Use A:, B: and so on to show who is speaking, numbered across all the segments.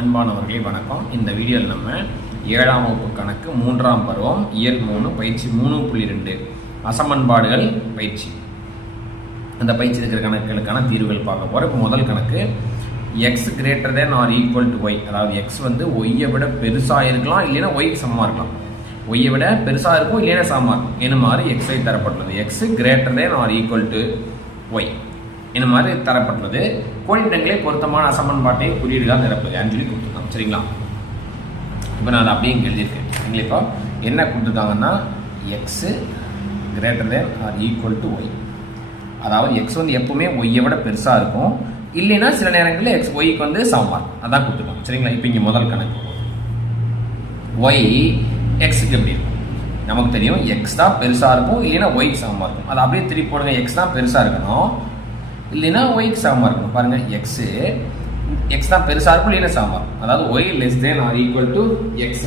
A: அன்பானவர்களே வணக்கம். இந்த வீடியோவில் நம்ம ஏழாம் வகுப்பு கணக்கு மூன்றாம் பருவம் இயல் மூணு பயிற்சி மூணு புள்ளி ரெண்டு அசமன்பாடுகள் பயிற்சி. அந்த பயிற்சி இருக்கிற கணக்குகளுக்கான தீர்வுகள் பார்க்க போகிறோம் இப்போ முதல் கணக்கு x greater than or equal to y அதாவது எக்ஸ் வந்து ஒய்யை விட பெருசாக இருக்கலாம் இல்லைன்னா ஒய்க்கு சமமாக இருக்கலாம். ஒய்யை விட பெருசாக இருக்கும் இல்லைன்னா சமமாக இருக்கும். என்ன மாதிரி எக்ஸை தரப்பட்டுள்ளது. X greater than or equal to y மாதிரி தரப்பட்டுள்ளது. கோடிட்டங்களை பொருத்தமான அசமன்பாட்டை குறியீடுகள் நிரப்புது. அஞ்சலி கொடுத்துருக்காங்க. சரிங்களா? இப்போ நான் அதை அப்படியே இங்கே எழுதியிருக்கேன். எங்களை இப்போ? என்ன கொடுத்துருக்காங்கன்னா x greater than or equal to y அதாவது எக்ஸ் வந்து எப்பவுமே ஒய்யை விட பெருசாக இருக்கும். இல்லைன்னா சில நேரங்களில் எக்ஸ் ஒய்க்கு வந்து சமமாக அதான் கொடுத்துருக்காங்க. சரிங்களா? இப்போ இங்கே முதல் கணக்கு ஒய் எக்ஸுக்கு எப்படி இருக்கும்? நமக்கு தெரியும் எக்ஸ் தான் பெருசாக இருக்கும் இல்லைன்னா ஒய்க்கு சமமாக இருக்கும். அது அப்படியே திருப்பி போடுங்க. எக்ஸ் தான் பெருசாக இருக்கணும். இல்லைன்னா ஒய்க்கு சமமாக இருக்கணும். பாருங்கள் எக்ஸு எக்ஸ் தான் பெருசாக இருக்கும் இல்லைன்னா சமமாக இருக்கும் அதாவது y less than or equal to x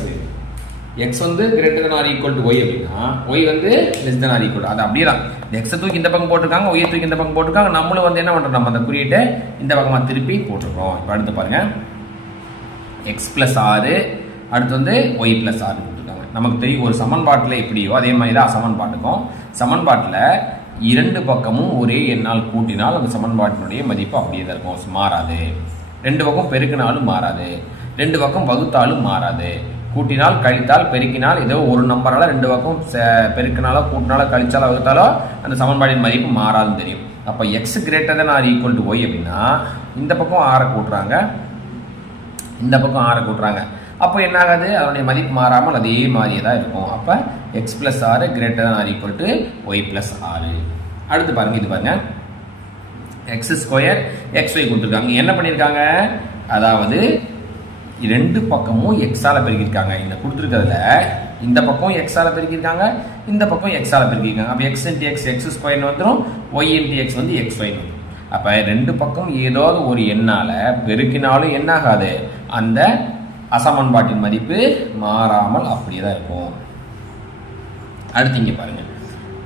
A: x வந்து greater than or equal to y அப்படின்னா ஒய் வந்து லெஸ் than ஆர் ஈக்குவல் அது அப்படியே தான். எக்ஸை தூக்கி இந்த பக்கம் போட்டிருக்காங்க ஒய்யை தூக்கி இந்த பக்கம் போட்டிருக்காங்க நம்மளும் வந்து என்ன பண்ணுறோம் நம்ம அந்த குறியீட்டை இந்த பக்கமாக திருப்பி போட்டிருக்கோம் இப்போ அடுத்து பாருங்கள் எக்ஸ் ப்ளஸ் ஆறு அடுத்து வந்து ஒய் ப்ளஸ் ஆறு கொடுத்துருக்காங்க நமக்கு தெரியும் ஒரு சமன்பாட்டில் எப்படியோ அதே மாதிரி தான் சமன்பாட்டுக்கும். சமன்பாட்டில் இரண்டு பக்கமும் ஒரே எண்ணால் கூட்டினால் அந்த சமன்பாட்டினுடைய மதிப்பு அப்படியே தான் இருக்கும். மாறாது. ரெண்டு பக்கம் பெருக்கினாலும் மாறாது. ரெண்டு பக்கம் வகுத்தாலும் மாறாது. கூட்டினால் கழித்தால் பெருக்கினால் ஏதோ ஒரு நம்பரால் ரெண்டு பக்கம் பெருக்கினாலோ கூட்டினாலோ கழிச்சாலோ வகுத்தாலோ அந்த சமன்பாடின் மதிப்பு மாறாதுன்னு தெரியும். அப்போ x greater than or equal to y அப்படின்னா இந்த பக்கம் ஆற கூட்டுறாங்க. இந்த பக்கம் ஆற கூட்டுறாங்க. அப்போ என்ன ஆகாது அதனுடைய மதிப்பு மாறாமல் அதே மாதிரியே தான் இருக்கும். அப்போ எக்ஸ் ப்ளஸ் ஆறு greater than or equal to y plus ஆறு அடுத்து பாருங்க இது பாருங்க. எக்ஸ் ஸ்கொயர் எக்ஸ் ஒய் கொடுத்துருக்காங்க. என்ன பண்ணியிருக்காங்க? அதாவது ரெண்டு பக்கமும் எக்ஸால பெருக்கியிருக்காங்க. இந்த கொடுத்துருக்கிறதுல இந்த பக்கம் எக்ஸால பெருக்கியிருக்காங்க இந்த பக்கம் எக்ஸால பெருக்கியிருக்காங்க. அப்போ எக்ஸ் இன்டி எக்ஸ் எக்ஸ் ஸ்கொயர்னு வந்துடும் ஒய் இன்டி எக்ஸ் வந்து எக்ஸ் ஒய் வந்துடும் அப்போ ரெண்டு பக்கம் ஏதாவது ஒரு எண்ணால் பெருக்கினாலும் என்னாகாது? அந்த அசமன்பாட்டின் மதிப்பு மாறாமல் அப்படியே தான் இருக்கும். அடுத்து இங்கே பாருங்கள்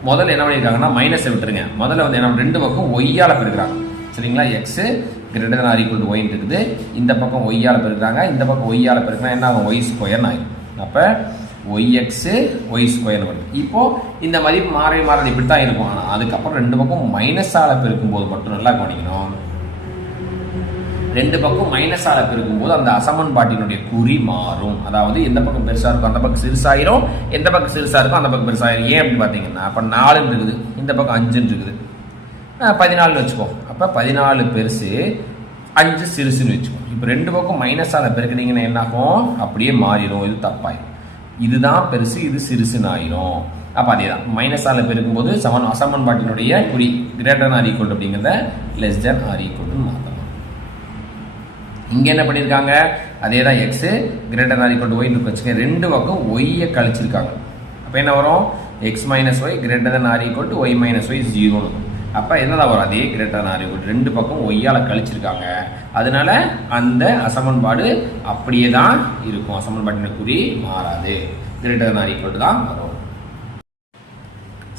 A: முதல்ல என்ன பண்ணியிருக்காங்கன்னா மைனஸை விட்டுருங்க. முதல்ல வந்து என்ன ரெண்டு பக்கம் ஒய்யால பெருக்கிறாங்க. சரிங்களா? X greater than or equal to wine இருக்குது. இந்த பக்கம் ஒய்யால் பெருக்கிறாங்க. இந்த பக்கம் ஒய்யால பெருக்கினா என்ன ஆகும்? ஒய் ஸ்கொயர்னு ஆகும் அப்போ ஒய் எக்ஸு ஒய் ஸ்கொயர்னு வருது இப்போது இந்த மதிப்பு மாறி மாறது இப்படி தான் இருக்கும். ஆனால் அதுக்கப்புறம் ரெண்டு பக்கம் மைனஸால பெருக்கும்போது மட்டும் நல்லா கவனிக்கணும். ரெண்டு பக்கம் மைனஸால பெருக்கும்போது அந்த அசமன்பாட்டினுடைய குறி மாறும். அதாவது எந்த பக்கம் பெருசா இருக்கும் அந்த பக்கம் சிறுசாயிரும் எந்த பக்கம் சிறுசா இருக்கும் அந்த பக்கம் பெருசாயிரும். ஏன் அப்படின்னு பார்த்தீங்கன்னா அப்போ நாலுன்னு இருக்குது இந்த பக்கம் அஞ்சுன்னு இருக்குது. பதினாலுன்னு வச்சுக்கோ. அப்போ பதினாலு பெருசு அஞ்சு சிறுசுன்னு வச்சுக்கோ. இப்போ ரெண்டு பக்கம் மைனஸால பெருக்குனீங்கன்னா என்ன ஆகும் அப்படியே மாறிடும் இது தப்பாயிரும். இதுதான் பெருசு இது சிறுசுன்னு ஆயிரும். அப்போ அதே தான் மைனஸால பெருக்கும்போது சமன் அசமன்பாட்டினுடைய குறி கிரேட்டர் ஆர் ஈக்குவல் அப்படிங்கிறத லெஸ் தென் ஆர் ஈக்குவல் மாறும். இங்கே என்ன பண்ணியிருக்காங்க அதே தான் x greater or equal to ஒய்னு வச்சுக்க ரெண்டு பக்கம் ஒய்யை கழிச்சிருக்காங்க. அப்போ என்ன வரும்? X minus y greater than or equal to y minus y ஜீரோன்னு அப்போ என்னதான் வரும்? அதே கிரேட்டர் ஆர் ஈக்குவல் ரெண்டு பக்கம் ஒய்யால் கழிச்சிருக்காங்க. அதனால அந்த அசமன்பாடு அப்படியே தான் இருக்கும். அசமன்பாட்டின் குறி மாறாது. கிரேட்டர் ஆர் ஈக்குவல் தான் வரும்.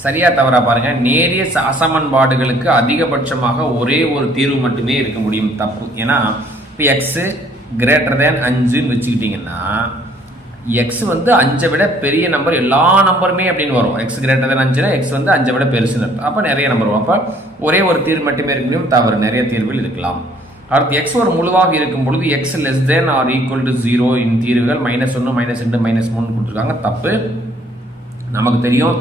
A: சரியா தவறா பாருங்க. நேரிய அசமன்பாடுகளுக்கு அதிகபட்சமாக ஒரே ஒரு தீர்வு மட்டுமே இருக்க முடியும். தப்பு. ஏன்னா இப்போ எக்ஸ் கிரேட்டர் தேன் அஞ்சுன்னு வச்சுக்கிட்டிங்கன்னா எக்ஸ் வந்து அஞ்சை விட பெரிய நம்பர் எல்லா நம்பருமே அப்படின்னு வரும். எக்ஸ் கிரேட்டர் தேன் அஞ்சுனா எக்ஸ் வந்து அஞ்சை விட பெருசுன்னு அப்போ நிறைய நம்பர் வரும். அப்போ ஒரே ஒரு தீர்வு மட்டுமே இருக்கணும் தவறு. நிறைய தீர்வுகள் இருக்கலாம். அடுத்து எக்ஸ் ஒரு முழுவாக இருக்கும் பொழுது x less than or equal to zero இன் தீர்வுகள் மைனஸ் ஒன்று மைனஸ் ரெண்டு மைனஸ் மூணு கொடுத்துருக்காங்க. தப்பு. நமக்கு தெரியும்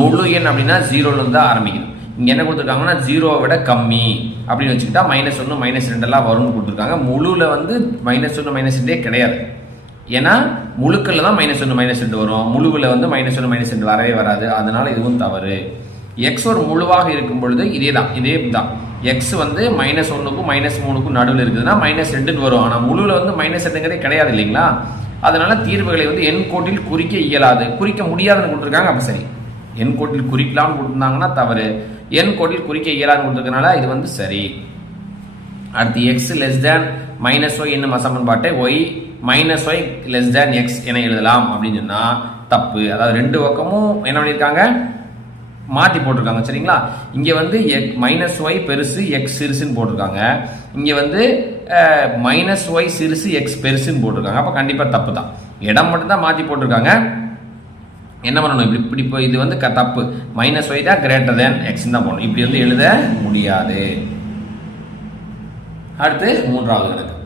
A: முழு எண் அப்படின்னா ஜீரோலேருந்து தான் ஆரம்பிக்குது. இங்கே என்ன கொடுத்துருக்காங்கன்னா ஜீரோவை விட கம்மி அப்படின்னு வச்சுக்கிட்டா மைனஸ் ஒன்று மைனஸ் ரெண்டெல்லாம் வரும்னு கொடுத்துருக்காங்க. முழுவில் வந்து மைனஸ் ஒன்று மைனஸ் ரெண்டே கிடையாது. ஏன்னா முழுக்கல்ல தான் மைனஸ் ஒன்று மைனஸ் ரெண்டு வரும். முழுவில் வந்து மைனஸ் ஒன்று மைனஸ் ரெண்டு வரவே வராது. அதனால இதுவும் தவறு. எக்ஸ் ஒரு முழுவாக இருக்கும் பொழுது இதே தான் இதே தான் எக்ஸ் வந்து மைனஸ் ஒன்றுக்கும் மைனஸ் மூணுக்கும் நடுவில் இருக்குதுன்னா மைனஸ் ரெண்டுன்னு வரும். ஆனால் முழுவில் வந்து மைனஸ் ரெண்டுங்கிறதே கிடையாது இல்லைங்களா? அதனால தீர்வுகளை வந்து எண் கோட்டில் குறிக்க இயலாது. குறிக்க முடியாதுன்னு கொடுத்துருக்காங்க அப்போ சரி. எண் கோட்டில் குறிக்கலாம்னு கொடுத்துருந்தாங்கன்னா தவறு. என் கோட்டில் குறிக்க இயலாது கொடுத்துருக்கனால இது வந்து சரி. அடுத்து x less than minus y என்னும் அசமன்பாட்டை y minus y less than x என எழுதலாம் அப்படின்னு சொன்னால் தப்பு. அதாவது ரெண்டு பக்கமும் என்ன பண்ணியிருக்காங்க மாற்றி போட்டிருக்காங்க சரிங்களா? இங்கே வந்து எக் மைனஸ் ஒய் பெருசு எக்ஸ் சிறுசுன்னு போட்டிருக்காங்க. இங்கே வந்து மைனஸ் ஒய் சிறுசு எக்ஸ் பெருசுன்னு போட்டிருக்காங்க. அப்போ கண்டிப்பாக தப்பு தான். இடம் மட்டும்தான் மாற்றி போட்டிருக்காங்க. என்ன பண்ணணும்? இப்படி இப்படி இப்போ இது வந்து க தப்பு. மைனஸ் ஒய் தான் கிரேட்டர் தேன் எக்ஸ் தான் போடணும். இப்படி வந்து எழுத முடியாது. அடுத்து மூன்றாவது கணக்கு.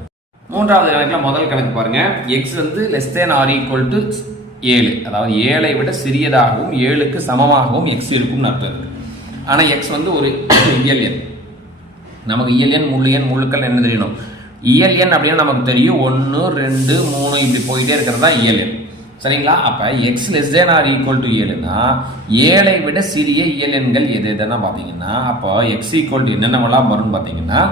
A: மூன்றாவது கணக்கில் முதல் கணக்கு பாருங்க. எக்ஸ் வந்து less than or equal to ஏழு. அதாவது ஏழை விட சிறியதாகவும் ஏழுக்கு சமமாகவும் எக்ஸ் இருக்கும்னு அர்த்தம் இருக்கு. ஆனால் எக்ஸ் வந்து ஒரு இயல் எண். நமக்கு இயல் எண் முழு எண் முழுக்கள் என்ன தெரியணும்? இயல் எண் அப்படின்னு நமக்கு தெரியும். ஒன்று ரெண்டு மூணு இப்படி போயிட்டே இருக்கிறது தான் இயல் எண். சரிங்களா? அப்போ x less than or equal to ஏழுனா ஏழை விட சிறிய இயல் எண்கள் எது எதுன்னா பார்த்தீங்கன்னா அப்போ எக்ஸ் ஈக்குவல் டு என்னென்னலாம் வரும்னு பார்த்தீங்கன்னா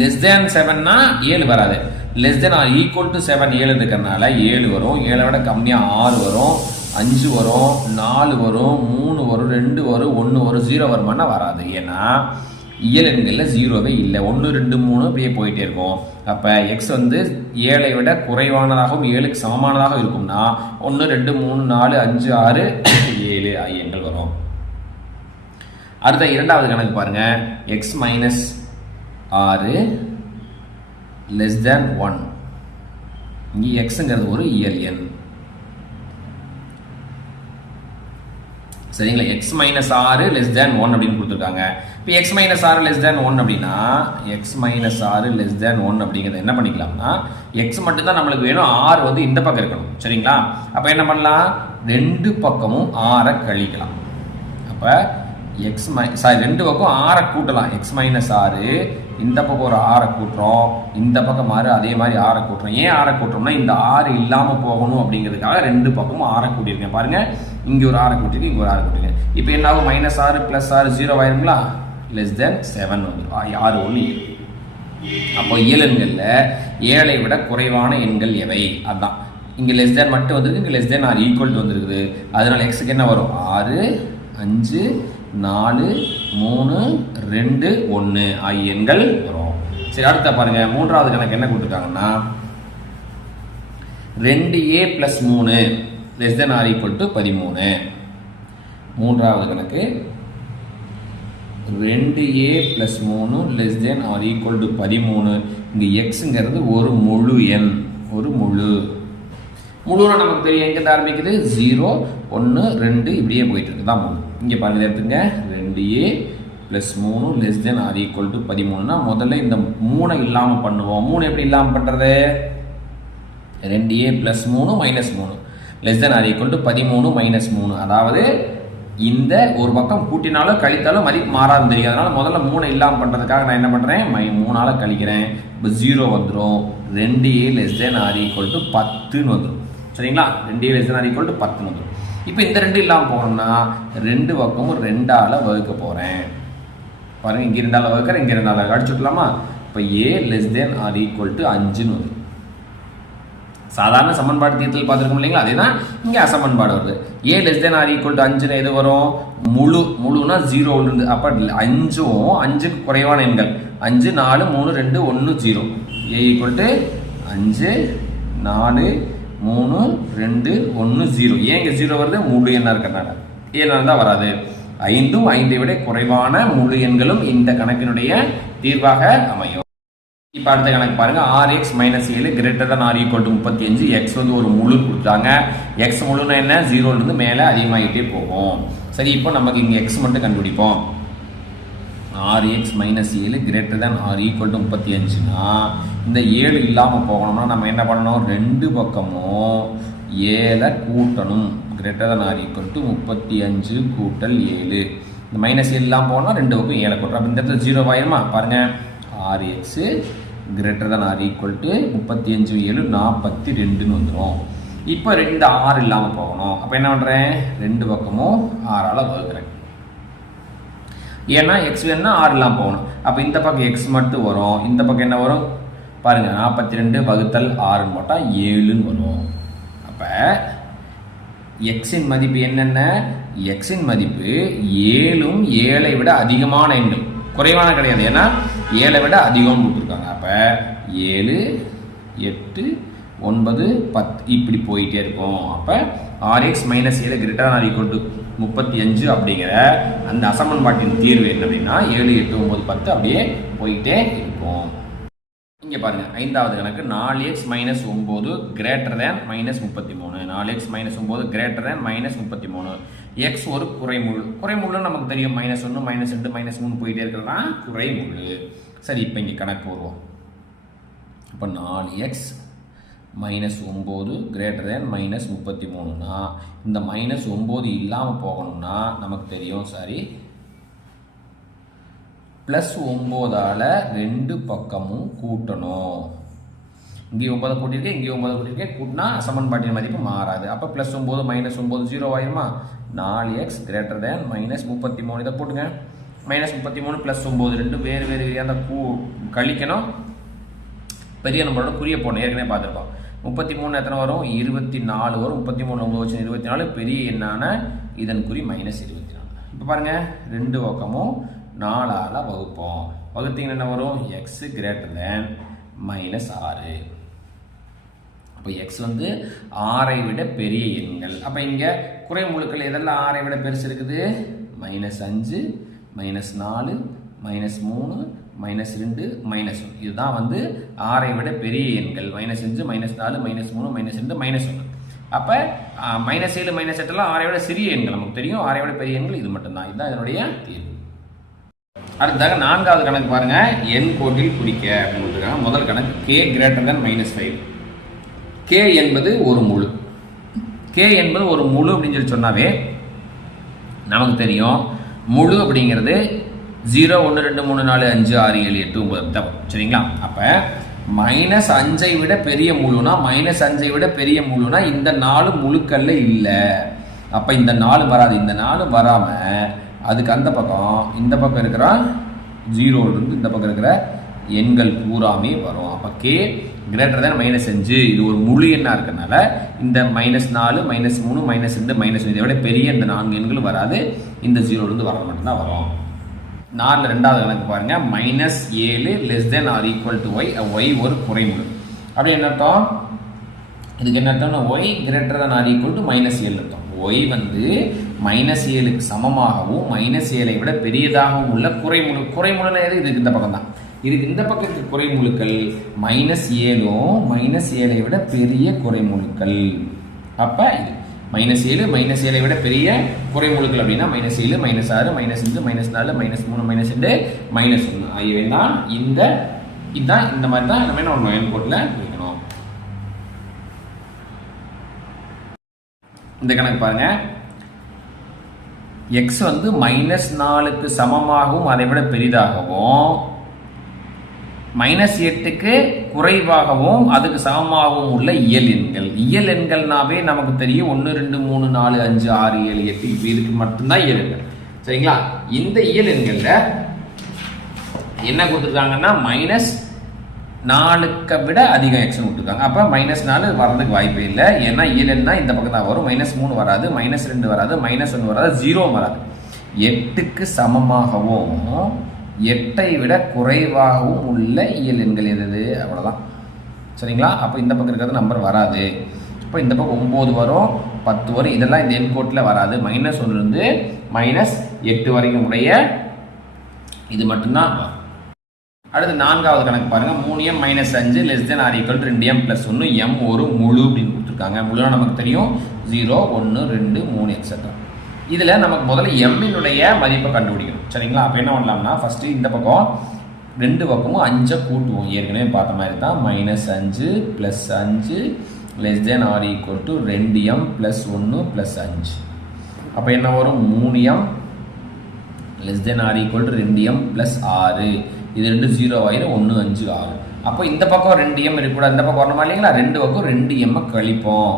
A: லெஸ் தேன் செவன்னா ஏழு வராது. Less than or equal to seven ஏழு இருக்கிறனால ஏழு வரும். ஏழை விட கம்மியாக ஆறு வரும். அஞ்சு வரும் நாலு வரும் மூணு வரும் ரெண்டு வரும் ஒன்று வரும் ஜீரோ வருமானா வராது. ஏன்னா இயல் எண்களில் ஜீரோவே இல்லை. ஒன்று ரெண்டு மூணு அப்படியே போயிட்டே இருக்கும். அப்போ எக்ஸ் வந்து ஏழை விட குறைவானதாகவும் ஏழுக்கு சமமானதாக இருக்கும்னா ஒன்று ரெண்டு மூணு நாலு அஞ்சு ஆறு ஏழு எண்கள் வரும். அடுத்த இரண்டாவது கணக்கு பாருங்க. எக்ஸ் மைனஸ் ஆறு லெஸ் தேன் ஒன் இங்கே எக்ஸுங்கிறது ஒரு இயல் எண். சரிங்களா? எக்ஸ் மைனஸ் ஆறு லெஸ் தேன் ஒன் அப்படின்னு கொடுத்துருக்காங்க. இப்போ எக்ஸ் மைனஸ் ஆறு லெஸ் தேன் ஒன் அப்படின்னா எக்ஸ் மைனஸ் ஆறு லெஸ் தேன் ஒன் அப்படிங்கிறத என்ன பண்ணிக்கலாம்னா எக்ஸ் மட்டும்தான் நம்மளுக்கு வேணும் ஆறு வந்து இந்த பக்கம் இருக்கணும். சரிங்களா? அப்போ என்ன பண்ணலாம்? ரெண்டு பக்கமும் ஆறை கழிக்கலாம். அப்போ எக்ஸ் மை சாரி ரெண்டு பக்கம் ஆறை கூட்டலாம். எக்ஸ் மைனஸ் ஆறு இந்த பக்கம் ஒரு ஆறை கூட்டுறோம். இந்த பக்கம் ஆறு அதே மாதிரி ஆறை கூட்டுறோம். ஏன் ஆறை கூட்டுறோம்னா இந்த ஆறு இல்லாமல் போகணும் அப்படிங்கிறதுக்காக ரெண்டு பக்கமும் ஆறை கூட்டியிருக்கேன். பாருங்கள் இங்கே ஒரு ஆறை கூட்டிருக்கு இங்கே ஒரு ஆறை கூட்டிருக்கேன் இப்போ என்ன ஆகும்? மைனஸ் ஆறு ப்ளஸ் ஆறு ஜீரோ ஆயிருங்களா லெஸ் தென் செவன் வந்துடும் ஆறு ஒன்று அப்போ எண்களில் ஏழை விட குறைவான எண்கள் எவை? அதான். இங்கே லெஸ் தேன் மட்டும் வந்திருக்கு இங்கே லெஸ் தேன் ஆர் ஈக்குவல் வந்துருக்குது. அதனால் அதனால எக்ஸுக்கு என்ன வரும்? ஆறு அஞ்சு நாலு மூணு ரெண்டு ஒன்று ஆகிய எண்கள் வரும். சரி அடுத்த பாருங்க. மூன்றாவது கணக்கு என்ன கொடுத்துருக்காங்கன்னா ரெண்டு ஏ பிளஸ் மூணு less than or equal to பதிமூணு. மூன்றாவது கணக்கு ரெண்டு ஏ ப்ளஸ் மூணு less than or equal to பதிமூணு. இங்கே எக்ஸுங்கிறது ஒரு முழு எண். ஒரு முழு. முழுனா நமக்கு தெரியும் எங்கேருந்து ஆரம்பிக்குது? ஜீரோ ஒன்று ரெண்டு இப்படியே போயிட்டு இருக்கு. தான் முழு. இங்கே பாருங்க எடுத்துங்க ரெண்டு ஏ ப்ளஸ் மூணு less than or equal to பதிமூணுனா முதல்ல இந்த மூணை இல்லாமல் பண்ணுவோம். மூணு எப்படி இல்லாமல் பண்ணுறது ரெண்டு ஏ ப்ளஸ் மூணு மைனஸ் மூணு. Less than or equal to பதிமூணு மைனஸ் மூணு. அதாவது இந்த ஒரு பக்கம் கூட்டினாலும் கழித்தாலும் மதிப்பு மாறாதுன்னு தெரியும். அதனால முதல்ல மூணு இல்லாமல் பண்ணுறதுக்காக நான் என்ன பண்ணுறேன் மை மூணால கழிக்கிறேன். இப்போ ஜீரோ வந்துடும் ரெண்டு A less than or equal to பத்துன்னு வந்துடும் சரிங்களா? ரெண்டு A less than or equal to பத்துன்னு வந்துடும் இப்போ இந்த ரெண்டு இல்லாமல் போகணும்னா ரெண்டு பக்கமும் ரெண்டால் வகுக்க போகிறேன் பாருங்கள் இங்கே ரெண்டால் வகுக்கிறேன் இங்கே ரெண்டால அடிச்சுக்கலாமா இப்போ a less than or equal to அஞ்சுன்னு வந்துடும் சாதாரண சமன்பாடு தீர்த்தல் பார்த்துருக்கோம் இல்லைங்களா? அதே தான் இங்கே அசமன்பாடு வருது. A less than or equal to அஞ்சுன்னு எது வரும்? முழு முழுனா ஜீரோலேருந்து அப்போ அஞ்சும் அஞ்சுக்கு குறைவான எண்கள். அஞ்சு நாலு மூணு ரெண்டு ஒன்று ஜீரோ ஏ ஈக்குவல் டு அஞ்சு நாலு மூணு ரெண்டு ஒன்று ஜீரோ ஏன் இங்கே ஜீரோ வருது? முழு எண்ணாக இருக்கிறனால ஏழு தான் வராது. ஐந்தும் ஐந்தை விட குறைவான முழு எண்களும் இந்த கணக்கினுடைய தீர்வாக அமையும். இப்போ அடுத்த கணக்கு பாருங்க. ஆர் எக்ஸ் மைனஸ் ஏழு greater than or equal to முப்பத்தி அஞ்சு. எக்ஸ் வந்து ஒரு முழு கொடுத்தாங்க எக்ஸ் முழுனா என்ன? ஜீரோலேருந்து மேலே அதிகமாகிட்டே போகும். சரி இப்போ நமக்கு இங்கே எக்ஸ் மட்டும் கண்டுபிடிப்போம். ஆர் எக்ஸ் மைனஸ் ஏழு greater than or equal to முப்பத்தி அஞ்சுனா இந்த ஏழு இல்லாமல் போகணும்னா நம்ம என்ன பண்ணணும்? ரெண்டு பக்கமும் ஏழை கூட்டணும். Greater than or equal to முப்பத்தி அஞ்சு கூட்டல் ஏழு. இந்த மைனஸ் ஏழு இல்லாமல் போனால் ரெண்டு பக்கம் ஏழை கூட்டணும். அப்போ இந்த இடத்துல ஜீரோ ஆயிருமா பாருங்கள் or x greater than or equal to முப்பத்தி அஞ்சு ஏழு நாற்பத்தி ரெண்டுன்னு வந்துடும் இப்போ ரெண்டு ஆறு இல்லாமல் போகணும். அப்போ என்ன பண்ணுறேன் ரெண்டு பக்கமும் ஆறால் வகுக்கிறேன். ஏன்னா எக்ஸ் வேணும்னா ஆறு இல்லாமல் போகணும். அப்போ இந்த பக்கம் எக்ஸ் மட்டும் வரும். இந்த பக்கம் என்ன வரும்? பாருங்கள் நாற்பத்தி ரெண்டு வகுத்தல் ஆறுன்னு போட்டால் ஏழுன்னு வரும். அப்போ எக்ஸின் மதிப்பு என்னென்ன? எக்ஸின் மதிப்பு ஏழும் ஏழை விட அதிகமான எண்கள். குறைவான கிடையாது. ஏன்னா ஏழை விட அதிகம்னு கொடுத்துருக்காங்க. அப்போ ஏழு எட்டு ஒன்பது பத்து இப்படி போயிட்டே இருக்கும். அப்போ ஆர்எக்ஸ் மைனஸ் ஏழு கிரேட்டர் ஆர் ஈக்குவல் டு முப்பத்தி அஞ்சு அப்படிங்கிற அந்த அசமன்பாட்டின் தீர்வு என்ன அப்படின்னா ஏழு எட்டு ஒம்பது பத்து அப்படியே போயிட்டே இருக்கும். இங்கே பாருங்கள் ஐந்தாவது கணக்கு நாலு எக்ஸ் மைனஸ் ஒம்பது கிரேட்டர் தேன் மைனஸ் முப்பத்தி மூணு. நாலு எக்ஸ் மைனஸ் ஒம்பது கிரேட்டர் தேன் மைனஸ் முப்பத்தி மூணு. எக்ஸ் ஒரு குறைமுள். குறைமுள்னு நமக்கு தெரியும் மைனஸ் ஒன்று மைனஸ் ரெண்டு மைனஸ் மூணு போயிட்டே இருக்கிறதா? குறைமுள் சரி இப்போ இங்கே கணக்கு வருவோம் இப்போ நாலு எக்ஸ் மைனஸ் ஒம்பது கிரேட்டர் தேன் மைனஸ் முப்பத்தி மூணுனா இந்த மைனஸ் ஒம்பது இல்லாமல் போகணும்னா நமக்கு தெரியும் சாரி ப்ளஸ் ஒம்போதால் ரெண்டு பக்கமும் கூட்டணும். இங்கே ஒன்பதை கூட்டியிருக்கேன் இங்கே ஒன்பதை கூட்டியிருக்கேன். கூட்டினா சமன்பாட்டின் மதிப்பு மாறாது. அப்போ ப்ளஸ் ஒம்பது மைனஸ் ஒம்பது ஜீரோ ஆயிருமா? நாலு எக்ஸ் கிரேட்டர் தேன் மைனஸ் முப்பத்தி மூணு இதை போட்டுங்க. மைனஸ் முப்பத்தி மூணு ப்ளஸ் ஒம்பது. ரெண்டு வேறு வேறு அந்த கூ கழிக்கணும். பெரிய நம்பரோட குறிய போடணும். ஏற்கனவே பார்த்துருக்கோம். முப்பத்தி மூணு எத்தனை வரும்? இருபத்தி நாலு வரும். முப்பத்தி மூணு ஒம்பது வச்சு இருபத்தி நாலு பெரிய எண்ணான இதன் குறி மைனஸ் இருபத்தி நாலு இப்போ பாருங்கள் ரெண்டு பக்கமும் நாலால் வகுப்போம். வகுத்தீங்கன்னா என்ன வரும்? எக்ஸு கிரேட்டர் தேன் மைனஸ் ஆறு. அப்போ எக்ஸ் வந்து ஆறை விட பெரிய எண்கள். அப்போ இங்கே குறைமுழுக்கள் எதெல்லாம் ஆறை விட பெருசு இருக்குது? மைனஸ் அஞ்சு மைனஸ் நாலு மைனஸ் மூணு மைனஸ் ரெண்டு மைனஸ் ஒன்று. இதுதான் வந்து ஆறை விட பெரிய எண்கள். மைனஸ் அஞ்சு மைனஸ் நாலு மைனஸ் மூணு மைனஸ் ரெண்டு மைனஸ் ஒன்று. அப்போ மைனஸ் ஏழு மைனஸ் எட்டெல்லாம் ஆறை விட சிறிய எண்கள். நமக்கு தெரியும் ஆறை விட பெரிய எண்கள் இது மட்டும்தான். இதுதான் இதனுடைய தீர்வு. அடுத்ததாக நான்காவது கணக்கு பாருங்கள் எண் கோட்டில் குறிக்க அப்படின்னு கொடுத்துருக்காங்க முதல் கணக்கு k greater than minus five k என்பது ஒரு முழு. கே என்பது ஒரு முழு அப்படின்னு சொல்லி சொன்னாவே நமக்கு தெரியும். முழு அப்படிங்கிறது ஜீரோ ஒன்று ரெண்டு மூணு நாலு அஞ்சு ஆறு ஏழு எட்டு ஒன்பது சரிங்களா? அப்போ மைனஸ் அஞ்சை விட பெரிய முழுனா மைனஸ் அஞ்சை விட பெரிய முழுனா இந்த நாலு முழுக்கல்ல இல்லை. அப்போ இந்த நாலு வராது. இந்த நாலு வராமல் அதுக்கு அந்த பக்கம் இந்த பக்கம் இருக்கிற ஜீரோலேருந்து இந்த பக்கம் இருக்கிற எண்கள் பூராமே வரும். அப்போ கே கிரேட்டர் தான் மைனஸ் அஞ்சு. இது ஒரு முழு எண்ணாக இருக்கனால இந்த மைனஸ் நாலு மைனஸ் மூணு மைனஸ் ரெண்டு மைனஸ் இதை விட பெரிய இந்த நான்கு எண்களும் வராது. இந்த ஜீரோலேருந்து வர மட்டும்தான் வரும். நாலில் ரெண்டாவது கணக்கு பாருங்கள் மைனஸ் ஏழு less than or equal to y y ஒரு குறைமுழு அப்படி என்ன அர்த்தம்? இதுக்கு என்ன அர்த்தம்னா y greater than or equal to minus ஏழு அர்த்தம். ஒய் வந்து மைனஸ் ஏழுக்கு சமமாகவும் மைனஸ் ஏழை விட பெரியதாகவும் உள்ள குறைமுழு குறைமுழுனா எது? இதுக்கு இந்த பக்கம் தான் இதுக்கு இந்த பக்கத்துக்கு குறைமுழுக்கள் மைனஸ் ஏழும் மைனஸ் ஏழை விட பெரிய குறைமுழுக்கள் அப்போ இது மைனஸ் ஏழு மைனஸ் ஏழை விட பெரிய குறைமுழுக்கள் அப்படின்னா மைனஸ் ஏழு மைனஸ் ஆறு மைனஸ் அஞ்சு மைனஸ் நாலு மைனஸ் மூணு மைனஸ் ரெண்டு மைனஸ் ஒன்று ஆகியவை தான் இந்த இதுதான் இந்த மாதிரி தான் நம்ம என்ன பண்ணணும்? என் கோட்டில் குறிக்கணும். இந்த கணக்கு பாருங்க. எக்ஸ் வந்து மைனஸ் நாலுக்கு சமமாகவும் அதை விட பெரிதாகவும் மைனஸ் எட்டுக்கு குறைவாகவும் அதுக்கு சமமாகவும் உள்ள இயல் எண்கள். இயல் எண்கள்னாவே நமக்கு தெரியும் ஒன்று ரெண்டு மூணு நாலு அஞ்சு ஆறு ஏழு எட்டு இப்படி இதுக்கு மட்டும்தான் இயல் எண்கள். சரிங்களா? இந்த இயல் எண்களில் என்ன கொடுத்துருக்காங்கன்னா மைனஸ் நாலுக்கு விட அதிகம் எக்ஸன் கொடுத்துருக்காங்க. அப்போ மைனஸ் நாலு வர்றதுக்கு வாய்ப்பே இல்லை. ஏன்னா இயலன்னா இந்த பக்கம் தான் வரும். மைனஸ் மூணு வராது மைனஸ் ரெண்டு வராது மைனஸ் ஒன்று வராது ஜீரோ வராது. எட்டுக்கு சமமாகவும் எட்டை விட குறைவாகவும் உள்ள இயல் எண்கள் எது? அவ்வளோதான் சரிங்களா? அப்போ இந்த பக்கம் இருக்கிறது நம்பர் வராது. இப்போ இந்த பக்கம் ஒம்பது வரும் பத்து வரும். இதெல்லாம் இந்த எண் கோட்டில் வராது. மைனஸ் ஒன்றுலேருந்து மைனஸ் எட்டு வரைக்கும் உடைய இது மட்டும்தான் அடுத்து நான்காவது கணக்கு பாருங்கள் மூணு எம் மைனஸ் அஞ்சு லெஸ் தென் ஆர் ஈக்குவல் ரெண்டு எம் ப்ளஸ் ஒன்று எம் ஒரு முழு அப்படின்னு கொடுத்துருக்காங்க. முழுனா நமக்கு தெரியும். ஜீரோ ஒன்று ரெண்டு மூணு எக்ஸட்ரா இதில் நமக்கு முதல்ல எம்மினுடைய மதிப்பை கண்டுபிடிக்கணும். சரிங்களா? அப்போ என்ன பண்ணலாம்னா ஃபஸ்ட்டு இந்த பக்கம் ரெண்டு பக்கமும் அஞ்சை கூட்டுவோம். ஏற்கனவே பார்த்த மாதிரி தான். மைனஸ் அஞ்சு ப்ளஸ் அஞ்சு less than or equal to ரெண்டு எம் ப்ளஸ் ஒன்று ப்ளஸ் அஞ்சு. அப்போ என்ன வரும்? மூணு m less than or equal to ரெண்டு எம் ப்ளஸ் ஆறு. இது ரெண்டு ஜீரோ ஆயிரும் ஒன்று அஞ்சு ஆறு அப்போ இந்த பக்கம் ரெண்டு எம் இருக்கக்கூடாது. இந்த பக்கம் வரணுமா இல்லைங்களா? ரெண்டு பக்கம் ரெண்டு எம்மை கழிப்போம்.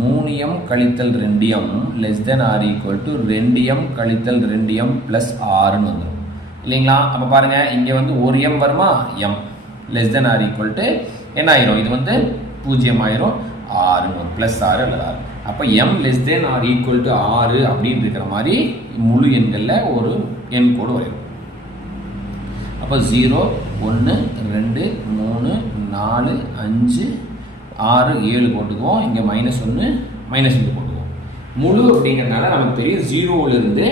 A: மூணு எம் கழித்தல் ரெண்டு m less than or equal to ரெண்டு எம் கழித்தல் ரெண்டு எம் ப்ளஸ் ஆறுன்னு வந்துடும் இல்லைங்களா? அப்போ பாருங்கள் இங்கே வந்து ஒரு எம் வருமா? M less than or equal to என்ன ஆயிரும்? இது வந்து பூஜ்ஜியம் ஆயிரும். ஆறுன்னு ப்ளஸ் ஆறு அல்லது ஆறு அப்போ m less than or equal to ஆறு அப்படின்னு இருக்கிற மாதிரி முழு எண்களில் ஒரு எண் கோடு வரும். அப்போ ஜீரோ ஒன்று ரெண்டு மூணு நாலு அஞ்சு ஆறு ஏழு போட்டுக்குவோம். இங்கே மைனஸ் ஒன்று மைனஸ் ரெண்டு போட்டுக்குவோம். முழு அப்படிங்கிறதுனால நமக்கு தெரியும் ஜீரோவிலிருந்து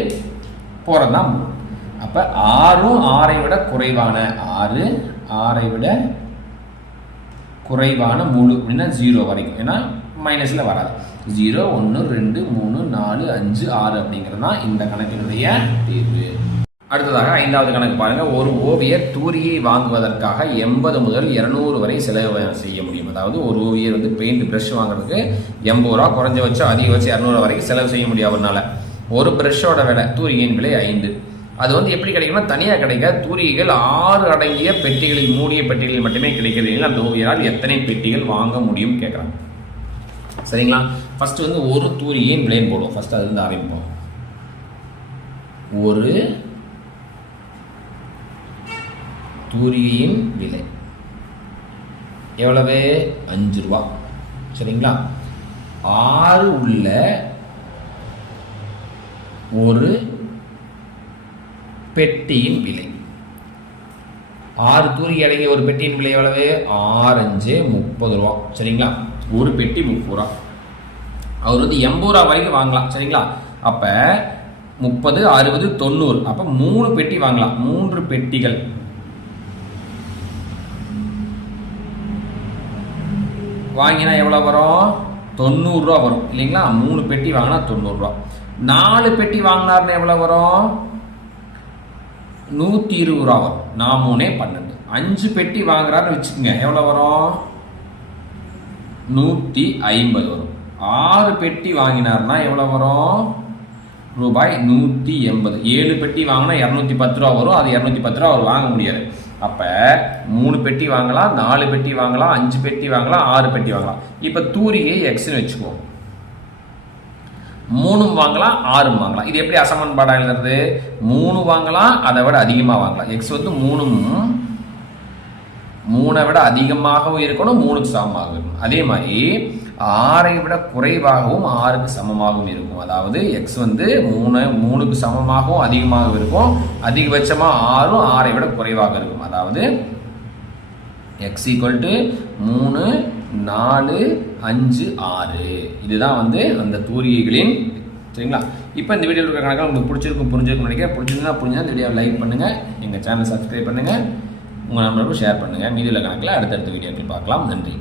A: போகிறது தான் முழு. அப்போ ஆறும் ஆறை விட குறைவான ஆறு ஆறை விட குறைவான முழு அப்படின்னா ஜீரோ வரைக்கும். ஏன்னா மைனஸில் வராது. ஜீரோ ஒன்று ரெண்டு மூணு நாலு அஞ்சு ஆறு அப்படிங்கிறது தான் இந்த கணக்கினுடைய தீர்வு. அடுத்ததாக ஐந்தாவது கணக்கு பாருங்க. ஒரு ஓவியர் தூரியை வாங்குவதற்காக எண்பது முதல் இருநூறு வரை செலவு செய்ய முடியும். அதாவது ஒரு ஓவியர் வந்து பெயிண்ட் ப்ரஷ் வாங்குறதுக்கு எண்பது ரூபா குறைஞ்சபட்சம் அதிகபட்சம் இரநூறு வரைக்கும் செலவு செய்ய முடியும் அவர்னால. ஒரு ப்ரஷ்ஷோட விலை தூரிகையின் விலை ஐந்து. அது வந்து எப்படி கிடைக்கும்னா தனியாக கிடைக்க தூரிகைகள் ஆறு அடங்கிய பெட்டிகளில் மூடிய பெட்டிகளில் மட்டுமே கிடைக்கிறது அந்த ஓவியரால் எத்தனை பெட்டிகள் வாங்க முடியும் கேட்குறாங்க சரிங்களா? ஃபர்ஸ்ட் வந்து ஒரு தூரிகையின் விலைன்னு போடுவோம். ஃபர்ஸ்ட் அது வந்து ஆரம்பிப்போம். ஒரு தூரிகையின் விலை. எவ்வளவு? அஞ்சு ரூபா. சரிங்களா? ஆறு உள்ள ஒரு பெட்டியின் விலை. ஆறு தூரி அடங்கிய ஒரு பெட்டியின் விலை எவ்வளவு? ஆறஞ்சு முப்பது ரூபா. சரிங்களா? ஒரு பெட்டி முப்பது ரூபா. அவர் வந்து எண்பது ரூபா வரைக்கும் வாங்கலாம். சரிங்களா? அப்போ முப்பது அறுபது தொண்ணூறு. அப்போ மூணு பெட்டி வாங்கலாம். மூன்று பெட்டிகள். வாங்கினா எவ்வளோ வரும்? தொண்ணூறுரூவா வரும். இல்லைங்களா? மூணு பெட்டி வாங்கினா தொண்ணூறுரூவா நாலு பெட்டி வாங்கினார்னு எவ்வளோ வரும்? நூற்றி இருபது ரூபா வரும். நான் மூணே பன்னெண்டு. அஞ்சு பெட்டி வாங்குறாருன்னு வச்சுக்கோங்க. எவ்வளோ வரும்? நூற்றி ஐம்பது வரும். ஆறு பெட்டி வாங்கினார்னா எவ்வளோ வரும்? ரூபாய் நூற்றி எண்பது. ஏழு பெட்டி வாங்கினா இரநூத்தி பத்து ரூபா வரும். அது இரநூத்தி பத்து ரூபா அவர் வாங்க முடியாது. அப்போ மூணு பெட்டி வாங்கலாம் நாலு பெட்டி வாங்கலாம் அஞ்சு பெட்டி வாங்கலாம் ஆறு பெட்டி வாங்கலாம். இப்போ தூரிகை எக்ஸ்னு வச்சுக்குவோம் மூணும் வாங்கலாம் ஆறும் வாங்கலாம். இது எப்படி அசமன்பாடாக எழுதுறது? மூணு வாங்கலாம் அதை விட அதிகமாக வாங்கலாம். எக்ஸ் வந்து மூணும் மூணை விட அதிகமாகவும் இருக்கணும் மூணுக்கு சமமாகவும் இருக்கணும். அதே மாதிரி ஆறை விட குறைவாகவும் ஆறுக்கு சமமாகவும் இருக்கும். அதாவது எக்ஸ் வந்து மூணு மூணுக்கு சமமாகவும் அதிகமாகவும் இருக்கும். அதிகபட்சமாக ஆறும் ஆறை விட குறைவாக இருக்கும். அதாவது எக்ஸ் ஈக்குவல் டு மூணு நாலு அஞ்சு ஆறு. இதுதான் வந்து அந்த தூரிகைகளின் சரிங்களா? இப்போ இந்த வீடியோவில் இருக்கிற கணக்கில் உங்களுக்கு பிடிச்சிருக்கும் புரிஞ்சிருக்கும் நினைக்கிறேன். பிடிச்சிருந்தா புரிஞ்சா இந்த வீடியோவை லைக் பண்ணுங்கள் எங்கள் சேனல் சப்ஸ்கிரைப் பண்ணுங்கள் உங்கள் நம்பருக்கும் ஷேர் பண்ணுங்கள் மீதியில் கணக்கில் அடுத்தடுத்த வீடியோக்கள் பார்க்கலாம். நன்றி.